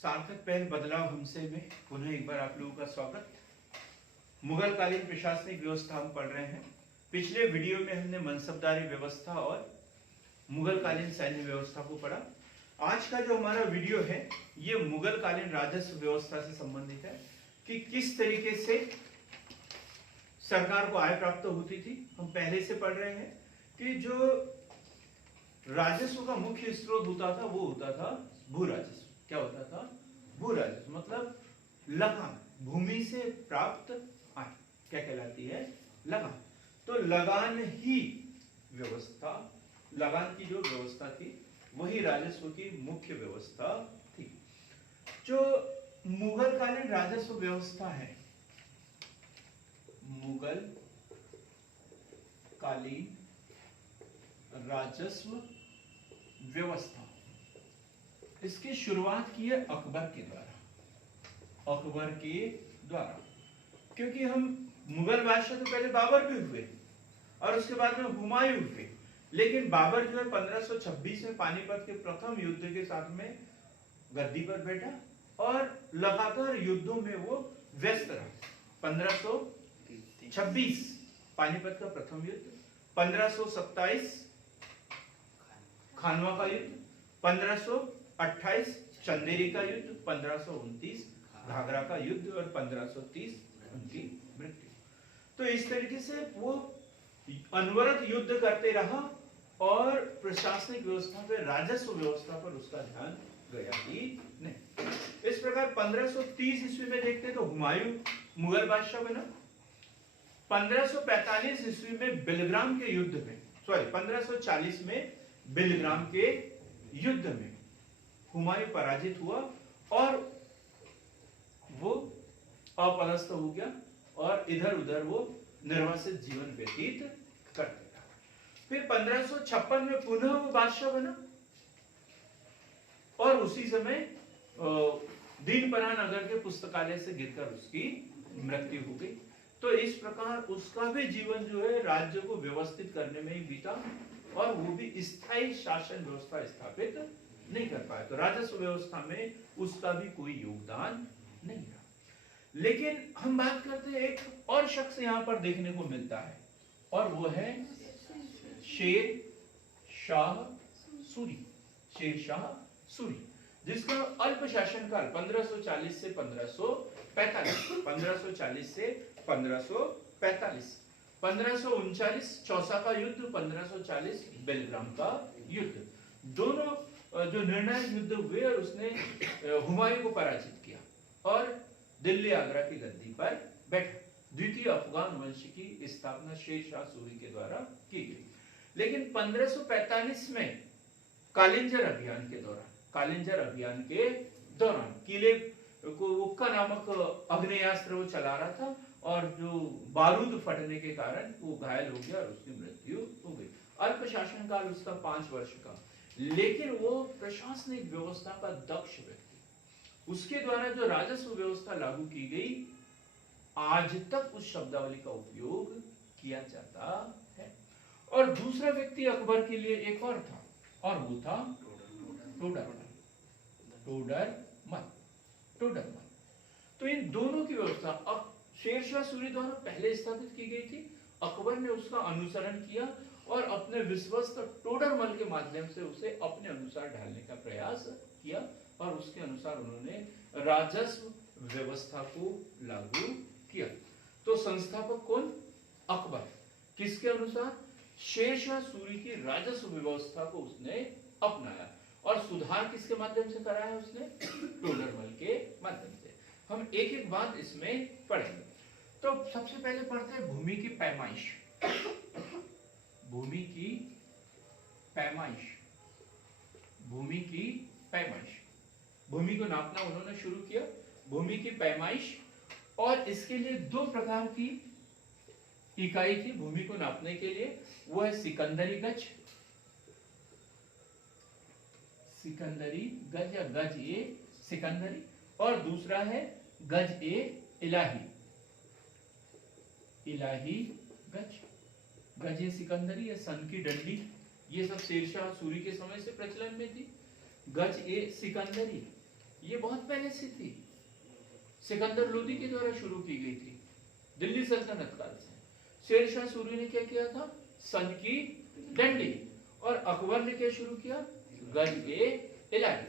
सार्थक पहल बदलाव हमसे में पुनः एक बार आप लोगों का स्वागत। मुगल कालीन प्रशासनिक व्यवस्था हम पढ़ रहे हैं। पिछले वीडियो में हमने मनसबदारी व्यवस्था और मुगल कालीन सैन्य व्यवस्था को पढ़ा। आज का जो हमारा वीडियो है ये मुगल कालीन राजस्व व्यवस्था से संबंधित है कि किस तरीके से सरकार को आय प्राप्त होती थी। हम पहले से पढ़ रहे हैं कि जो राजस्व का मुख्य स्रोत होता था वो होता था भू राजस्व। क्या होता था? भू राजस्व मतलब लगान, भूमि से प्राप्त आय क्या कहलाती है? लगान। तो लगान ही व्यवस्था, लगान की जो व्यवस्था थी वही राजस्व की मुख्य व्यवस्था थी। जो मुगल कालीन राजस्व व्यवस्था है, मुगल कालीन राजस्व व्यवस्था, इसकी शुरुआत की है अकबर के द्वारा। अकबर के द्वारा, क्योंकि हम मुगल बादशाह तो पहले बाबर भी हुए और उसके बाद में हुमायूं हुए, लेकिन बाबर जो है 1526 में पानीपत के प्रथम युद्ध के साथ में गद्दी पर बैठा और लगातार युद्धों में वो व्यस्त रहा। 1526 पानीपत का प्रथम युद्ध, 1527 खानवा का युद्ध, 1528 चंदेरी का युद्ध, 1529 घाघरा का युद्ध और 1530 उनकी मृत्यु। तो इस तरीके से वो अनवरत युद्ध करते रहा और प्रशासनिक व्यवस्था पे, राजस्व व्यवस्था पर उसका ध्यान गया ही नहीं। इस प्रकार 1530 ईस्वी में देखते तो हुमायूं मुगल बादशाह बना। 1545 ईस्वी में बिलग्राम के युद्ध में, 1540 में बिलग्राम के युद्ध में हुमायूं पराजित हुआ और वो अपदस्थ हो गया और इधर उधर वो निर्वासित जीवन व्यतीत करते रहा। फिर 1556 में पुनः वो बादशाह बना और उसी समय दीनपरा नगर के पुस्तकालय से गिरकर उसकी मृत्यु हो गई। तो इस प्रकार उसका भी जीवन जो है राज्य को व्यवस्थित करने में ही बीता और वो भी स्थायी शासन व्यवस्था स्थापित नहीं कर पाया। तो राजस्व व्यवस्था में उसका भी कोई योगदान नहीं रहा। लेकिन हम बात करते हैं एक और शख्स यहां पर देखने को मिलता है और वो है शेर शाह सूरी। शेर शाह सूरी, जिसका अल्प शासनकाल 1540 से 1545, 1540 से 1545, 1539 चौसा का युद्ध, 1540 बेलग्राम का युद्ध, दोनों जो निर्णायक युद्ध हुए और उसने हुमायूं को पराजित किया और दिल्ली आगरा की गद्दी पर बैठा। द्वितीय अफगान वंश की स्थापना शेर शाह सूरी के द्वारा की गई। लेकिन 1545 में कालिंजर अभियान के दौरान किले को उक्का नामक अग्नेयास्त्र वो चला रहा था और जो बारूद फटने के कारण वो घायल हो गया और उसकी मृत्यु हो गई। अल्प शासनकाल उसका 5 वर्ष का, लेकिन वो प्रशासनिक व्यवस्था का दक्ष व्यक्ति। उसके द्वारा जो राजस्व व्यवस्था लागू की गई, आज तक उस शब्दावली का उपयोग किया जाता है। और दूसरा व्यक्ति अकबर के लिए एक और था और वो था टोडरमल। तो इन दोनों की व्यवस्था शेरशाह सूरी द्वारा पहले स्थापित की गई थी। अकबर ने उसका अनुसरण किया और अपने विश्वस्त टोडरमल के माध्यम से उसे अपने अनुसार ढालने का प्रयास किया और उसके अनुसार उन्होंने राजस्व व्यवस्था को लागू किया। तो संस्थापक कौन? अकबर। किसके अनुसार? शेरशाह सूरी की राजस्व व्यवस्था को उसने अपनाया और सुधार किसके माध्यम से कराया? उसने टोडरमल के माध्यम से। हम एक एक बात इसमें पढ़ेंगे। तो सबसे पहले पढ़ते हैं भूमि की पैमाइश। भूमि की पैमाइश, भूमि की पैमाइश, भूमि को नापना उन्होंने शुरू किया। भूमि की पैमाइश, और इसके लिए 2 प्रकार की इकाई थी भूमि को नापने के लिए। वो है सिकंदरी गज, सिकंदरी गज या गज ए सिकंदरी, और दूसरा है गज ए इलाही, इलाही गज। गज ए सिकंदरी या सन की डंडी, ये सब शेरशाह सूरी के समय से प्रचलन में थी। गज ए सिकंदरी ये बहुत पहले से थी, सिकंदर लोदी के द्वारा शुरू की गई थी दिल्ली सल्तनत काल से। शेरशाह सूरी ने क्या किया था? सन की डंडी। और अकबर ने क्या शुरू किया? गज के इलाही।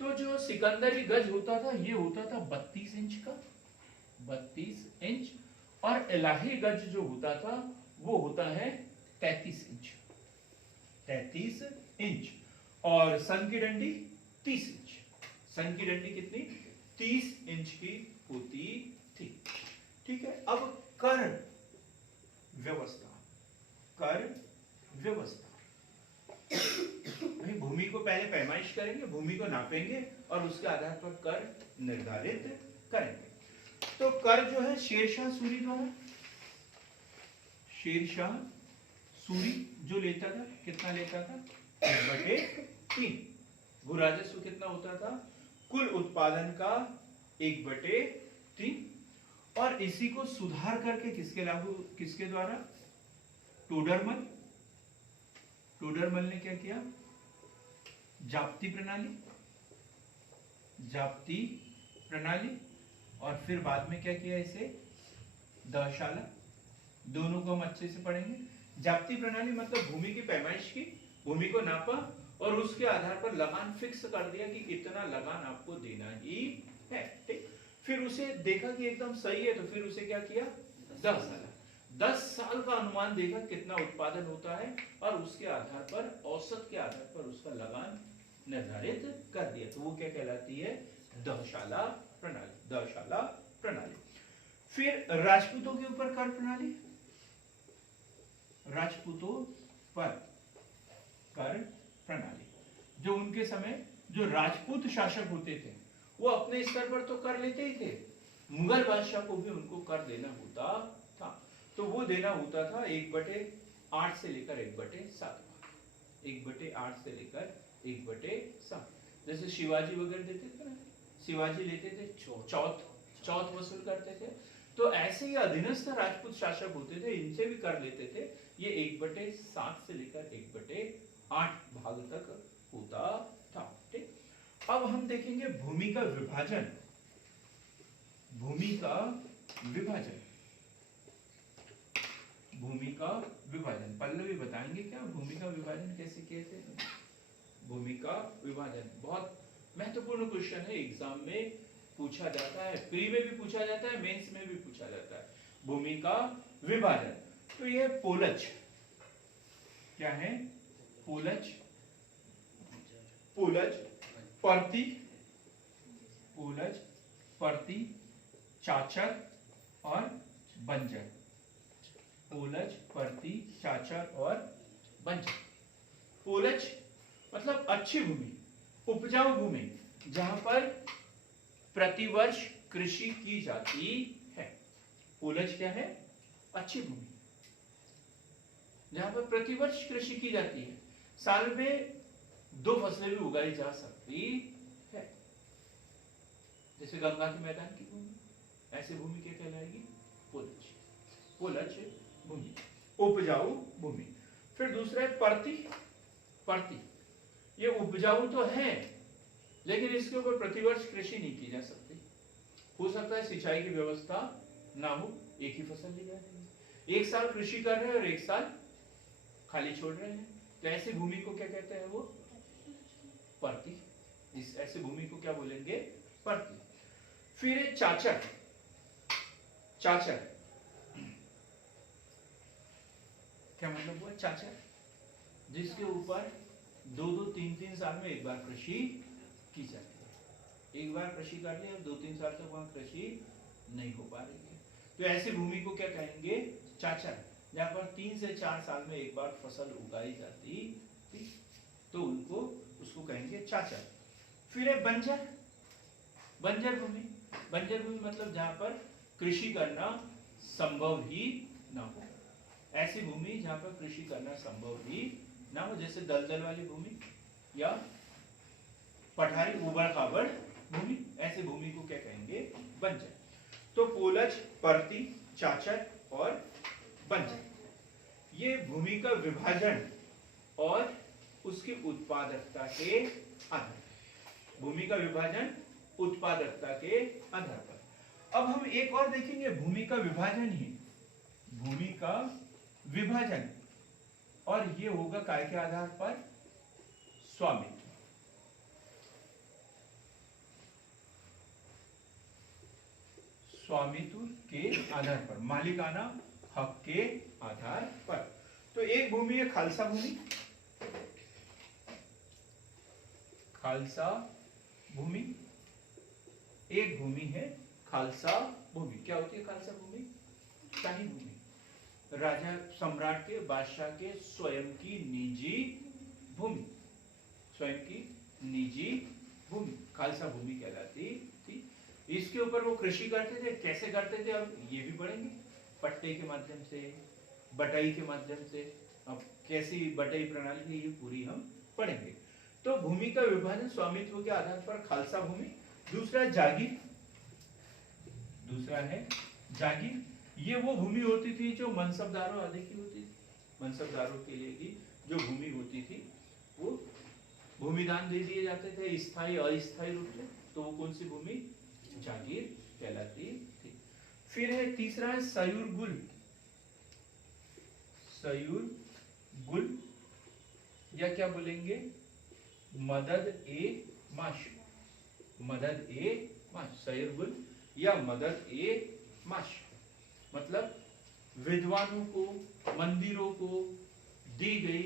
तो जो सिकंदरी गज होता था ये होता था 32 इंच का, 32 इंच। और इलाही गज जो होता था वो होता है 33 इंच, 33 इंच। और सन की डंडी 30 इंच। सन की डंडी कितनी? 30 इंच की होती थी। ठीक है। अब कर व्यवस्था, कर व्यवस्था भाई भूमि को पहले पैमाइश करेंगे, भूमि को नापेंगे और उसके आधार पर कर निर्धारित करेंगे। तो कर जो है शेरशाह सूरी द्वारा, शेरशाह सूरी जो लेता था, कितना लेता था? 1/3। भू राजस्व कितना होता था? कुल उत्पादन का 1/3। और इसी को सुधार करके किसके द्वारा? टोडरमल। टोडरमल ने क्या किया? जाप्ती प्रणाली, जाप्ती प्रणाली। और फिर बाद में क्या किया इसे? दहशाला। दोनों को हम अच्छे से पढ़ेंगे। जाप्ती प्रणाली मतलब भूमि की पैमाइश की, भूमि को नापा और उसके आधार पर लगान फिक्स कर दिया कि इतना लगान आपको देना ही है। ठीक। फिर उसे देखा कि एकदम सही है तो फिर उसे क्या किया? 10 साल, 10 साल का अनुमान देखा कितना उत्पादन होता है और उसके आधार पर, औसत के आधार पर उसका लगान निर्धारित कर दिया। तो वो क्या कहलाती है? दहशाला प्रणाली, दहशाला प्रणाली। फिर राजपूतों के ऊपर कर प्रणाली, राजपूतों पर कर प्रणाली। जो उनके समय जो राजपूत शासक होते थे वो अपने स्तर पर तो कर लेते ही थे, मुगल बादशाह को भी उनको कर देना होता था। तो वो देना होता था 1/8 से लेकर 1/7, 1/8 से लेकर 1/7। जैसे शिवाजी वगैरह देते थे ना, शिवाजी लेते थे चौथ वसूल करते थे। तो ऐसे ही अधीनस्थ राजपूत शासक होते थे, इनसे भी कर लेते थे। ये 1/7 से लेकर 1/8 भाग तक होता था। ठीक। अब हम देखेंगे भूमि का विभाजन, भूमि का विभाजन, भूमि का विभाजन। पल्लवी बताएंगे क्या भूमि का विभाजन कैसे किए थे? भूमि का विभाजन बहुत महत्वपूर्ण क्वेश्चन है, एग्जाम में पूछा जाता है, प्री में भी पूछा जाता है, मेंस में भी पूछा जाता है। भूमि का विभाजन। तो ये पोलज क्या है? पोलज, पोलज पर्ती, पोलज पर्ती, चाचर और बंजर। पोलज पर्ती, चाचर और बंजर। पोलज मतलब अच्छी भूमि, उपजाऊ भूमि, जहां पर प्रतिवर्ष कृषि की जाती है। पोलज क्या है? अच्छी भूमि जहां पर प्रतिवर्ष कृषि की जाती है, साल में 2 फसलें भी उगाई जा सकती है। जैसे गंगा के मैदान की भूमि, ऐसी भूमि क्या कहलाएगी? पोलज, पोलज भूमि, उपजाऊ भूमि। फिर दूसरा है पर्ती। पर्ती ये उपजाऊ तो है लेकिन इसके ऊपर प्रतिवर्ष कृषि नहीं की जा सकती। हो सकता है सिंचाई की व्यवस्था ना हो, एक ही फसल ली जा रही है, एक साल कृषि कर रहे हैं और एक साल खाली छोड़ रहे हैं, तो ऐसी भूमि को क्या कहते हैं? वो पर्ती। इस ऐसी भूमि को क्या बोलेंगे? पर्ती। फिर चाचर। चाचर क्या मतलब हुआ? चाचर जिसके ऊपर 2-2, 3-3 साल में एक बार कृषि की जाती है। एक बार कृषि कर ली और 2-3 साल तक वहां कृषि नहीं हो पा रही है, तो ऐसी भूमि को क्या कहेंगे? चाचर। जहां पर 3 से 4 साल में एक बार फसल उगाई जाती थी, तो उनको उसको कहेंगे चाचर। फिर है बंजर। बंजर भूमि, बंजर भूमि मतलब जहां पर कृषि करना संभव ही ना हो। ऐसी भूमि जहां पर कृषि करना संभव ही ना हो, जैसे दलदल वाली भूमि या पठारी उबड़ खाबड़ भूमि, ऐसी भूमि को क्या कहेंगे? बंजर। तो पोलज, पर्ती, चाचर और बंजर ये भूमि का विभाजन और उसकी उत्पादकता के आधार। भूमि का विभाजन उत्पादकता के आधार पर। अब हम एक और देखेंगे, भूमि का विभाजन ही, भूमि का विभाजन, और ये होगा काय के आधार पर? स्वामित्व। स्वामित्व के आधार पर, मालिकाना हक के आधार पर। तो एक भूमि है खालसा भूमि, खालसा भूमि, एक भूमि है खालसा भूमि। क्या होती है खालसा भूमि? शाही भूमि, राजा सम्राट के, बादशाह के स्वयं की निजी भूमि, स्वयं की निजी भूमि खालसा भूमि कहलाती थी। इसके ऊपर वो कृषि करते थे। कैसे करते थे अब ये भी पढ़ेंगे, पट्टे के माध्यम से, बटाई के माध्यम से। अब कैसी बटाई प्रणाली है ये पूरी हम पढ़ेंगे। तो भूमि का विभाजन स्वामित्व के आधार पर खालसा भूमि। दूसरा जागीर, दूसरा है जागीर। ये वो भूमि होती थी जो मनसबदारों आदि की होती थी, मनसबदारों के लिए की जो भूमि होती थी वो भूमिदान दे दिए जाते थे स्थायी अस्थायी रूप से। तो वो कौन सी भूमि? जागीर कहलाती थी। फिर है तीसरा है सयुरगुल, सयुरगुल या क्या बोलेंगे? मदद ए माश, मदद ए माश, सयुरगुल या मदद ए माश मतलब विद्वानों को, मंदिरों को दी गई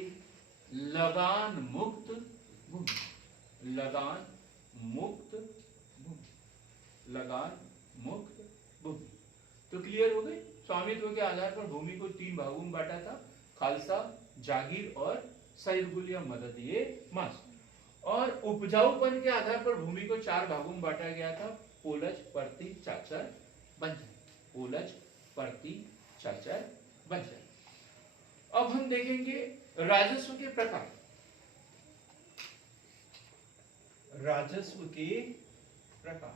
लगान मुक्त भूमि, लगान मुक्त भूमि, लगान मुक्त भूमि। तो क्लियर हो गई? स्वामित्व के आधार पर भूमि को 3 भागों में बांटा था, खालसा, जागीर और सयुरगुल या मदद ए माश। और उपजाऊपन के आधार पर भूमि को 4 भागों में बांटा गया था, पोलज, परती, चाचर, बंजर, पोलज, परती, चाचर, बंजर। अब हम देखेंगे राजस्व के प्रकार। राजस्व के प्रकार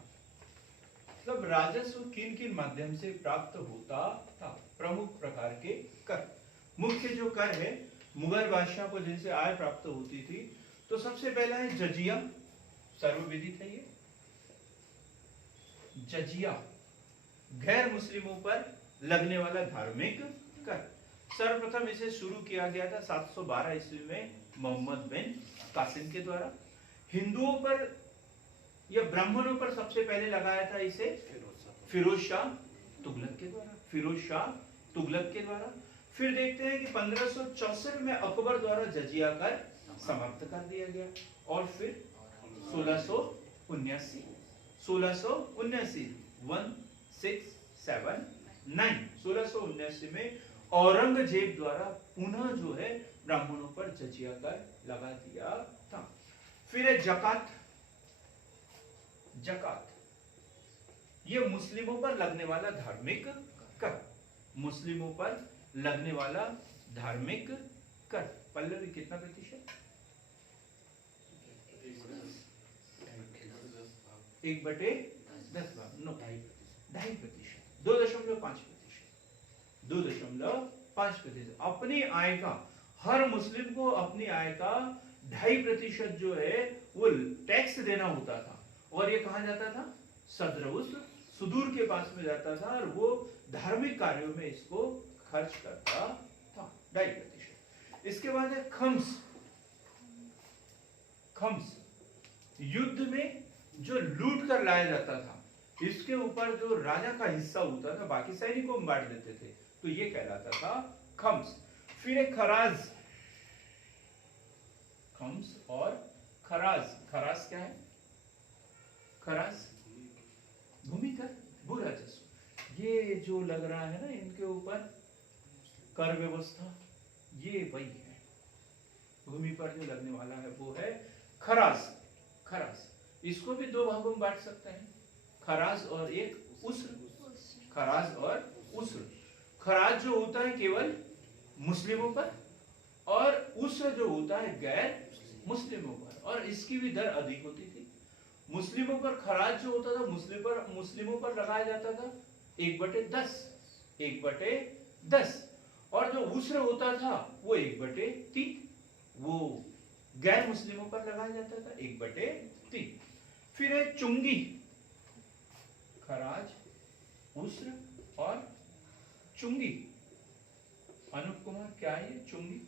मतलब राजस्व किन किन माध्यम से प्राप्त होता था? प्रमुख प्रकार के कर। मुख्य जो कर है मुगल बादशाह को जिनसे आय प्राप्त होती थी, तो सबसे पहला है जजिया, सर्वविदित है ये जजिया, गैर मुस्लिमों पर लगने वाला धार्मिक कर। सर्वप्रथम इसे शुरू किया गया था 712 ईस्वी में मोहम्मद बिन कासिम के द्वारा। हिंदुओं पर या ब्राह्मणों पर सबसे पहले लगाया था इसे फिरोज शाह तुगलक के द्वारा, फिरोज शाह तुगलक के द्वारा। फिर देखते हैं कि 1564 में अकबर द्वारा जजिया कर समाप्त कर दिया गया। और फिर 1679 1679 में औरंगजेब द्वारा पुनः जो है ब्राह्मणों पर जजिया कर लगा दिया था। फिर है जकात, जकात ये मुस्लिमों पर लगने वाला धार्मिक कर, मुस्लिमों पर लगने वाला धार्मिक कर। पल्लवी कितना प्रतिशत? 1/10 भाग, 2.5%, 2.5%। अपनी आय का, हर मुस्लिम को अपनी आय का 2.5% जो है वो टैक्स देना होता था। और ये कहा जाता था? सदरउस, सुदूर के पास में जाता था और वो धार्मिक कार्यों में इसको खर्च करता था, 2.5%। इसके बाद है खम्स, खम्स युद्ध में जो लूट कर लाया जाता था, इसके ऊपर जो राजा का हिस्सा होता था बाकी सैनिकों में बांट देते थे, तो ये कहलाता था खम्स। फिर एक खराज, खम्स और खराज। खराज क्या है? खराज भूमि कर, भू राजस्व। ये जो लग रहा है ना इनके ऊपर कर व्यवस्था, ये वही है, भूमि पर जो लगने वाला है वो है खराज। खराज इसको भी 2 भागों में बांट सकते हैं, खराज और एक उस्र। खराज और उस्र। खराज जो होता है केवल मुस्लिमों पर और उस्र जो होता है गैर मुस्लिमों पर, और इसकी भी दर अधिक होती थी। मुस्लिमों पर खराज जो होता था मुस्लिमों पर लगाया जाता था 1/10, 1/10, और जो उस्र होता था वो 1/3, वो गैर मुस्लिमों पर लगाया जाता था 1/3। फिर है चुंगी, खराज, उस्र और चुंगी। अनूप कुमार क्या है ये चुंगी?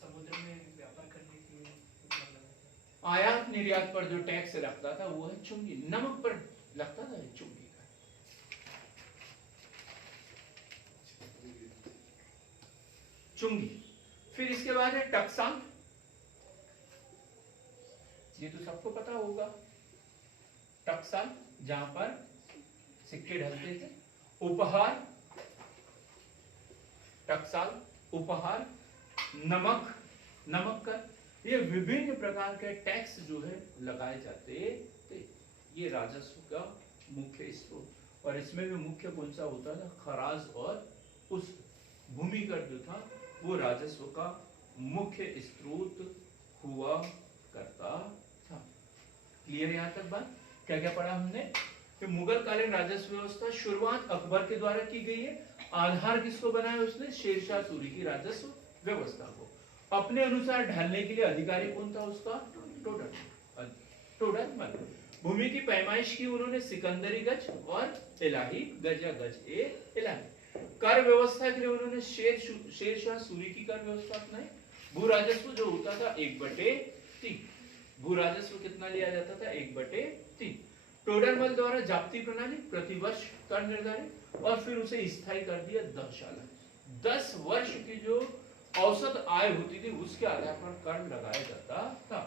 समुद्र में व्यापार करने के लिए आयात निर्यात पर जो टैक्स लगता था वो है चुंगी। नमक पर लगता था चुंगी का। चुंगी। फिर इसके बाद है टकसाल। ये तो सबको पता होगा। टकसाल जहां पर सिक्के ढलते थे। उपहार, टकसाल, उपहार, नमक, नमक कर, ये विभिन्न प्रकार के टैक्स जो है लगाए जाते थे। ये राजस्व का मुख्य स्रोत। और इसमें भी मुख्य कौन सा होता था? खराज और उस भूमि कर जो था वो राजस्व का मुख्य स्रोत हुआ करता था। क्लियर यहां तक बात? क्या क्या पढ़ा हमने कि मुगल कालीन राजस्व व्यवस्था शुरुआत अकबर के द्वारा की गई है। आधार किसको बनाया उसने? शेरशाह सूरी की राजस्व व्यवस्था को। अपने अनुसार ढालने के लिए अधिकारी कौन था उसका? टोडर, टोडरमल। भूमि की पैमाइश की उन्होंने सिकंदरी गज और इलाही गज या गज ए इलाही। कर व्यवस्था के लिए उन्होंने शेरशाह सूरी की कर व्यवस्था अपनाई। भू राजस्व जो होता था 1/3। भू राजस्व कितना लिया जाता था? 1/3। टोडरमल द्वारा जाप्ती प्रणाली, प्रतिवर्ष कर निर्धारित और फिर उसे स्थायी कर दिया 10 साल। 10 वर्ष की जो औसत आय होती थी उसके आधार पर कर लगाया जाता था।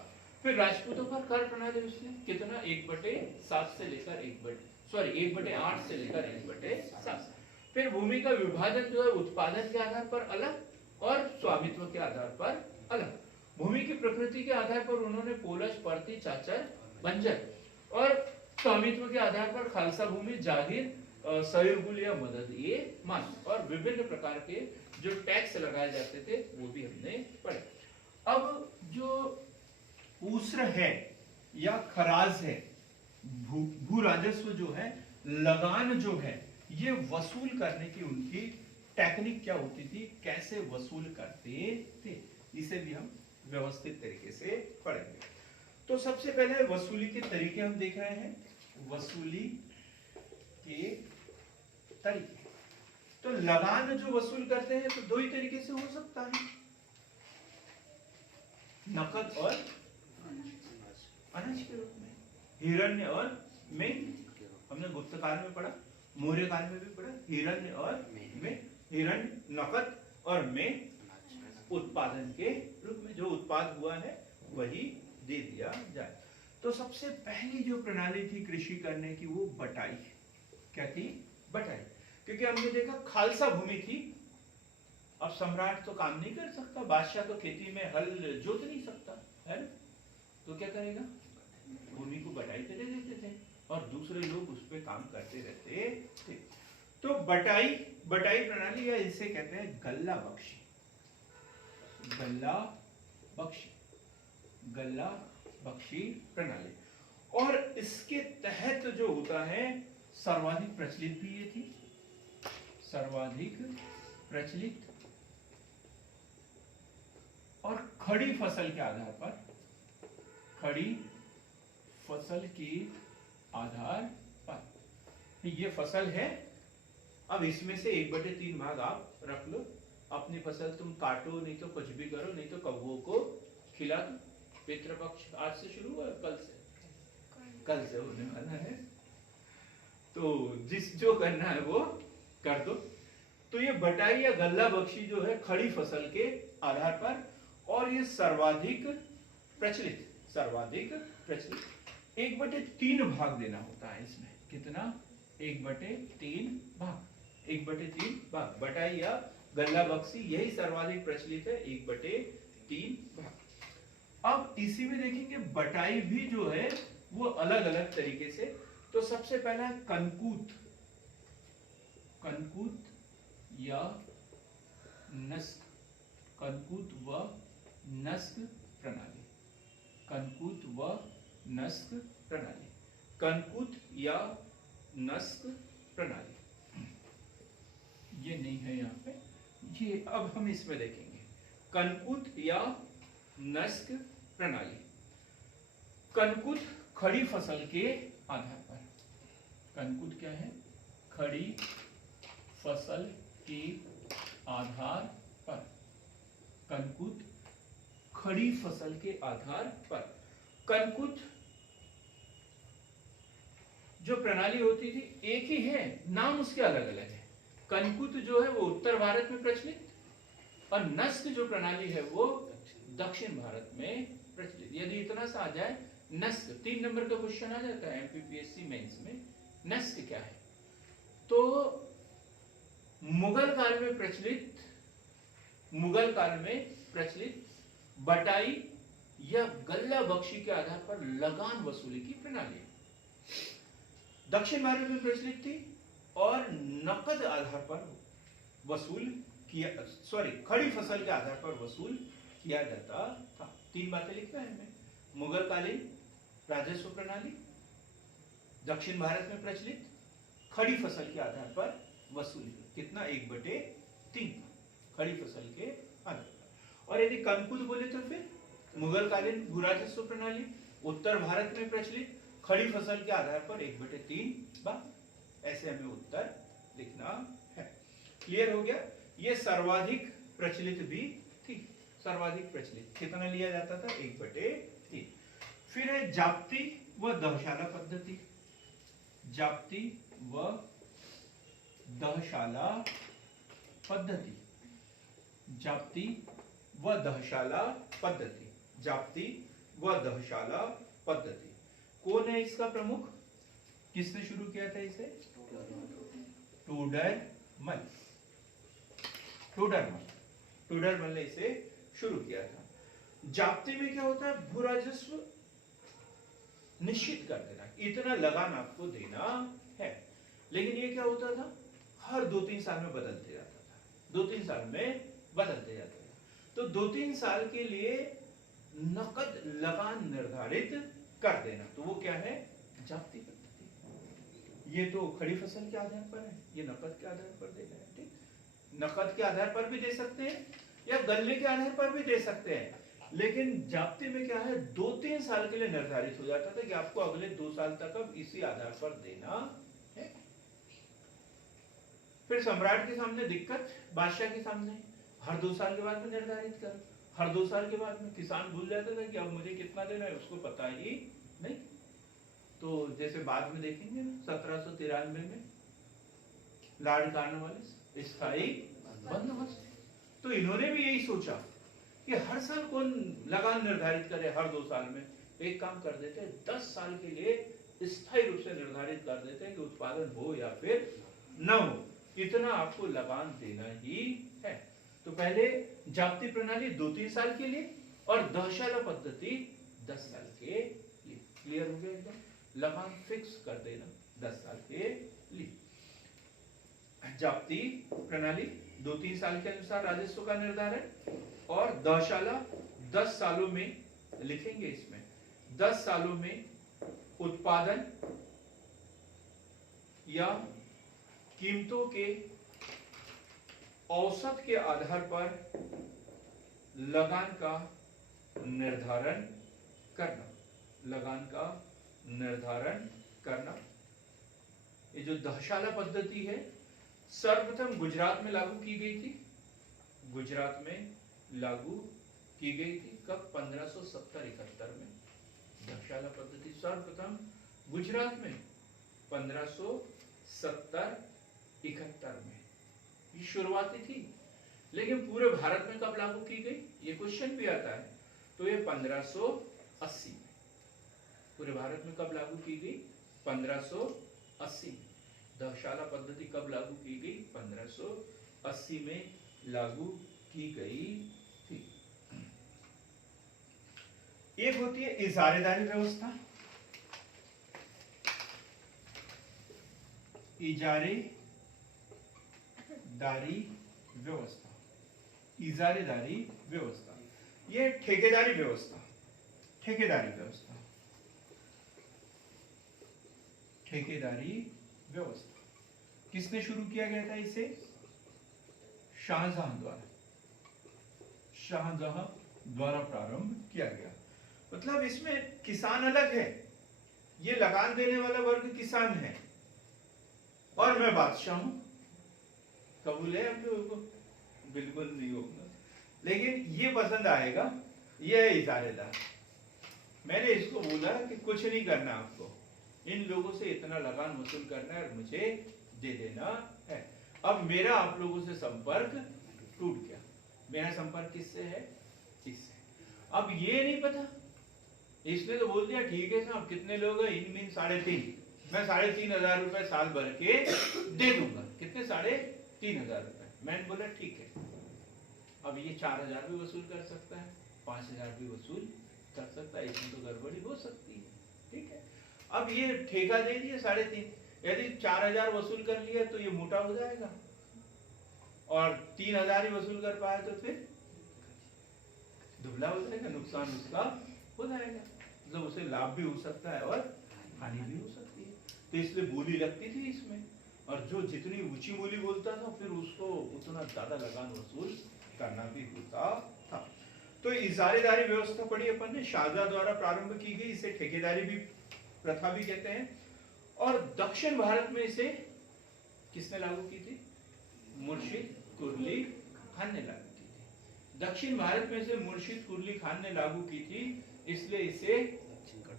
फिर राजपूतों पर कर प्रणाली उसने कितना? 1/7 से लेकर 1/8 से लेकर 1/7। फिर भूमि का विभाजन जो है उत्पादन के आधार पर अलग और स्वामित्व के आधार पर अलग। भूमि की प्रकृति के आधार पर उन्होंने पोलश, परती, चाचर, बंजर और स्वामित्व के आधार पर खालसा भूमि, जागीर, सहयुगुल या मदद, ये मान और विभिन्न प्रकार के जो टैक्स लगाए जाते थे वो भी हमने पढ़े। अब जो ऊसर है या खराज है, भू राजस्व जो है, लगान जो है, ये वसूल करने की उनकी टेक्निक क्या होती थी, कैसे वसूल करते थे, इसे भी हम व्यवस्थित तरीके से पढ़ेंगे। तो सबसे पहले वसूली के तरीके हम देख रहे हैं। वसूली के तरीके, तो लगान जो वसूल करते हैं तो दो ही तरीके से हो सकता है, नकद और अनाज के रूप में। हिरण्य और में हमने गुप्त काल में पढ़ा, मौर्य काल में भी पढ़ा। हिरण्य और में, हिरण्य नकद और में उत्पादन के रूप में, जो उत्पाद हुआ है वही दे दिया जाए। तो सबसे पहली जो प्रणाली थी कृषि करने की वो बटाई। क्या थी? बटाई। क्योंकि हमने देखा खालसा भूमि थी, अब सम्राट तो काम नहीं कर सकता, बादशाह तो खेती में हल जोत नहीं सकता है ना, तो क्या करेगा? भूमि को बटाई पे दे देते थे और दूसरे लोग उस पे काम करते रहते थे। तो बटाई प्रणाली, या इसे कहते हैं गल्ला बख्शी। गल्ला बख्शी प्रणाली। और इसके तहत जो होता है, सर्वाधिक प्रचलित भी ये थी, सर्वाधिक प्रचलित और खड़ी फसल के आधार पर, खड़ी फसल के आधार पर ये फसल है, अब इसमें से 1/3 भाग आप रख लो, अपनी फसल तुम काटो, नहीं तो कुछ भी करो, नहीं तो कौवों को खिला दो। पितृपक्ष आज से शुरू हुआ, कल से होने वाला है, तो जो करना है वो कर दो। तो ये बटाई या गल्ला बख्शी जो है खड़ी फसल के आधार पर, और ये सर्वाधिक प्रचलित 1/3 भाग देना होता है इसमें। कितना? 1/3 भाग। बटाई या गल्ला बख्शी यही सर्वाधिक प्रचलित है, 1/3 भाग। अब इसी में देखेंगे बटाई भी जो है वो अलग अलग तरीके से। तो सबसे पहला कनकूत या नस्क, कनकूत व नस्क प्रणाली। कनकूत व नस्क प्रणाली, कनकूत या नस्क प्रणाली, ये नहीं है यहाँ पे, ये अब हम इसमें देखेंगे कनकूत या नस्क प्रणाली। कनकुत खड़ी फसल के आधार पर, कनकुत क्या है? खड़ी फसल के आधार पर, कनकुत खड़ी फसल के आधार पर। कनकुत जो प्रणाली होती थी एक ही है, नाम उसके अलग अलग है। कनकुत जो है वो उत्तर भारत में प्रचलित, और नस्क जो प्रणाली है वो दक्षिण भारत में प्रचलित। यदि इतना सा आ जाए, नस्क 3 नंबर का क्वेश्चन आ जाता है एमपीपीएससी मेंस में, नस्क क्या है? तो मुगल काल में प्रचलित बटाई या गल्ला बख्शी के आधार पर लगान वसूली की प्रणाली दक्षिण भारत में प्रचलित थी, और नकद आधार पर वसूल किया, खड़ी फसल के आधार पर वसूल किया जाता था। 3 बातें लिखना है हमें। मुगल कालीन राजस्व प्रणाली, दक्षिण भारत में प्रचलित खड़ी फसल के आधार पर वसूली, कितना? 1/3 खड़ी फसल के आधार पर। और यदि कनकुत बोले तो फिर मुगल कालीन भू राजस्व प्रणाली, उत्तर भारत में प्रचलित खड़ी फसल के आधार पर 1/3 बार। ऐसे हमें उत्तर लिखना है। क्लियर हो गया? ये सर्वाधिक प्रचलित भी थी, सर्वाधिक प्रचलित। कितना लिया जाता था? 1/3। फिर है जाप्ती व दहशाला पद्धति। जाप्ती व दहशाला पद्धति, जाप्ती व दहशाला पद्धति, जाप्ती व दहशाला पद्धति। कौन है इसका प्रमुख? किसने शुरू किया था इसे? टोडरमल। टोडरमल ने इसे शुरू किया था। जाप्ती में क्या होता है? भू राजस्व निश्चित कर देना, इतना लगान आपको देना है। लेकिन ये क्या होता था? हर 2-3 साल में बदलते जाता था, 2-3 साल में बदलते जाता था। तो 2-3 साल के लिए नकद लगान निर्धारित कर देना, तो वो क्या है? जाप्ती पद्धति। ये तो खड़ी फसल के आधार पर है, ये नकद के आधार पर देना है। ठीक, नकद के आधार पर भी दे सकते हैं या गल्ले के आधार पर भी दे सकते हैं, लेकिन जाप्ती में क्या है? 2-3 साल के लिए निर्धारित हो जाता था कि आपको अगले 2 साल तक अब इसी आधार पर देना है। फिर सम्राट के सामने दिक्कत, बादशाह के सामने हर 2 साल के बाद में निर्धारित करो, हर 2 साल के बाद में किसान भूल जाता था कि अब मुझे कितना देना है, उसको पता ही नहीं। तो जैसे बाद में देखेंगे 1793 में लॉर्ड कॉर्नवालिस स्थायी बंदोबस्त, तो इन्होंने भी यही सोचा कि हर साल कौन लगान निर्धारित करे, हर 2 साल में। एक काम कर देते हैं, 10 साल के लिए स्थायी रूप से निर्धारित कर देते हैं कि उत्पादन हो या फिर न हो, इतना आपको लगान देना ही है। तो पहले जाप्ती प्रणाली 2-3 साल के लिए और दहशाला पद्धति 10 साल के लिए। क्लियर हो गया एकदम? लगान फिक्स कर देना 10 साल के लिए। जाप्ती प्रणाली 2-3 साल के अनुसार राजस्व का निर्धारण, और दहशाला 10 सालों में, लिखेंगे इसमें 10 सालों में उत्पादन या कीमतों के औसत के आधार पर लगान का निर्धारण करना, लगान का निर्धारण करना। ये जो दहशाला पद्धति है सर्वप्रथम गुजरात में लागू की गई थी, गुजरात में लागू की गई थी। कब? 1570-71 में दहशाला पद्धति सर्वप्रथम गुजरात में 1570-71 में ये शुरुआती थी। लेकिन पूरे भारत में कब लागू की गई, ये क्वेश्चन भी आता है। तो ये 1580 में पूरे भारत में कब लागू की गई? 1580 में। दहशाला पद्धति कब लागू की गई? 1580 में लागू की गई थी। एक होती है इजारेदारी व्यवस्था, इजारेदारी व्यवस्था, इजारेदारी व्यवस्था। ये ठेकेदारी व्यवस्था, ठेकेदारी व्यवस्था, ठेकेदारी व्यवस्था किसने शुरू किया गया था इसे? शाहजहां द्वारा, शाहजहां द्वारा प्रारंभ किया गया। मतलब मतलब इसमें किसान अलग है, ये लगान देने वाला वर्ग किसान है और मैं बादशाह हूं। कबूल है आप लोगों को? बिल्कुल नहीं होगा, लेकिन ये पसंद आएगा। ये है इजारेदार। मैंने इसको बोला कि कुछ नहीं करना आपको, इन लोगों से इतना लगान वसूल करना है और मुझे दे देना है। अब मेरा आप लोगों से संपर्क टूट गया। मेरा संपर्क किससे है? इससे। अब ये नहीं पता, इसने तो बोल दिया ठीक है साहब, कितने लोग हैं? इन मीन 3.5, मैं 3,500 रुपए साल भर के दे दूंगा। कितने? 3,500 रुपए। मैंने बोला ठीक है। अब ये 4,000 भी वसूल कर सकता है, 5,000 भी वसूल कर सकता है, इसमें तो गड़बड़ी हो सकती है। ठीक है, अब ये ठेका दे दिया 3.5, यदि 4,000 वसूल कर लिया तो ये मोटा हो जाएगा, और 3,000 ही वसूल कर पाया तो फिर दुबला हो जाएगा, नुकसान उसका हो जाएगा। तो उसे लाभ भी हो सकता है और हानि भी हो सकती है। तो इसलिए बोली लगती थी इसमें, और जो जितनी ऊंची बोली बोलता था फिर उसको उतना ज्यादा लगान वसूल करना भी होता था। तो इजारेदारी व्यवस्था पढ़ी अपन ने, शाहजहां द्वारा प्रारंभ की गई, इसे ठेकेदारी भी प्रथा भी कहते हैं। और दक्षिण भारत में इसे किसने लागू की थी? मुर्शिद कुरली खान ने लागू की थी। दक्षिण भारत में से मुर्शिद कुरली खान ने लागू की थी, इसलिए इसे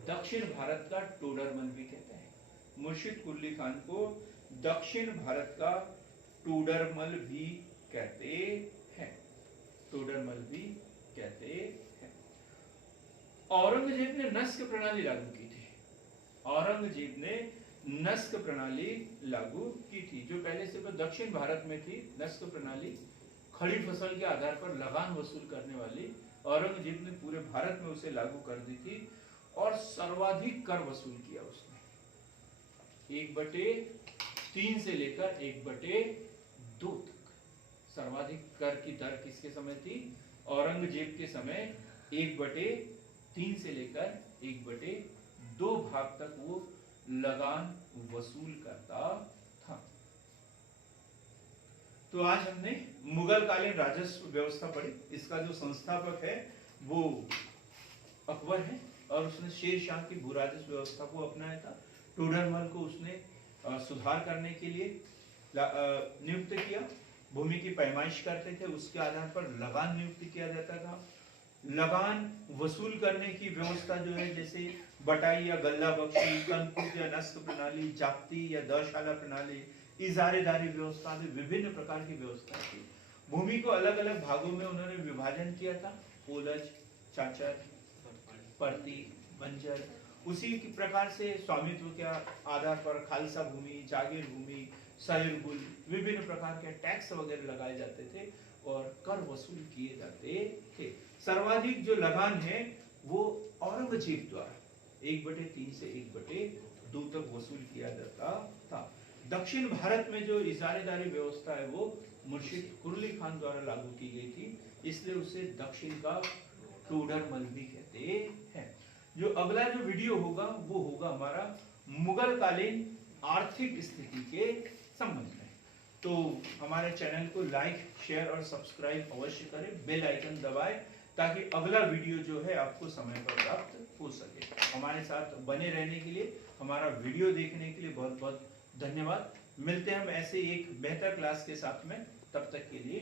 दक्षिण भारत का टोडरमल भी कहते हैं। मुर्शिद कुरली खान को दक्षिण भारत का टोडरमल भी कहते हैं। टोडरमल भी कहते हैं। औरंगजेब ने नस्क प्रणाली लागू की थी। औरंगजेब ने नस्क प्रणाली लागू की थी, जो पहले से दक्षिण भारत में थी। नस्क प्रणाली खड़ी फसल के आधार पर लगान वसूल करने वाली, औरंगजेब ने पूरे भारत में उसे लागू कर दी थी और सर्वाधिक कर वसूल किया उसने। 1/3 से लेकर 1/2 तक सर्वाधिक कर की दर किसके समय थी? औरंगजेब के समय 1/3 से लेकर 1/2 भाग तक वो लगान वसूल करता था। तो आज हमने मुगल कालीन राजस्व व्यवस्था पढ़ी। इसका जो संस्थापक है वो अकबर है, और उसने शेर शाह की भू राजस्व व्यवस्था को अपनाया था। टोडरमल को उसने सुधार करने के लिए नियुक्त किया। भूमि की पैमाइश करते थे, उसके आधार पर लगान नियुक्त किया जाता था। लगान वसूल करने की व्यवस्था जो है, जैसे बटाई या गल्ला बख्शी, कंकुत या नस्क प्रणाली, जाप्ती या दशाला प्रणाली, इजारेदारी व्यवस्था, विभिन्न प्रकार की व्यवस्था थी। भूमि को अलग अलग भागों में उन्होंने विभाजन किया था। ओलज, चाचर, परती, बंजर। उसी की प्रकार से स्वामित्व के आधार पर खालसा भूमि, जागीर भूमि, सहिरगुल, विभिन्न प्रकार के टैक्स वगैरह लगाए जाते थे और कर वसूल किए जाते थे। सर्वाधिक जो लगान है वो औरंगजेब द्वारा 1/3 से 1/2 तक वसूल किया जाता था। दक्षिण भारत में जो इजारेदारी व्यवस्था है वो मुर्शिद कुरली खान द्वारा लागू की गई थी, इसलिए उसे दक्षिण का टोडरमल भी कहते हैं। जो अगला जो वीडियो होगा वो होगा हमारा मुगल कालीन आर्थिक स्थिति के संबंध में। तो हमारे चैनल को लाइक, शेयर और सब्सक्राइब अवश्य करें, बेल आइकन दबाएं, ताकि अगला वीडियो जो है आपको समय पर प्राप्त हो सके। हमारे साथ बने रहने के लिए, हमारा वीडियो देखने के लिए बहुत बहुत धन्यवाद। मिलते हैं हम ऐसे एक बेहतर क्लास के साथ में, तब तक के लिए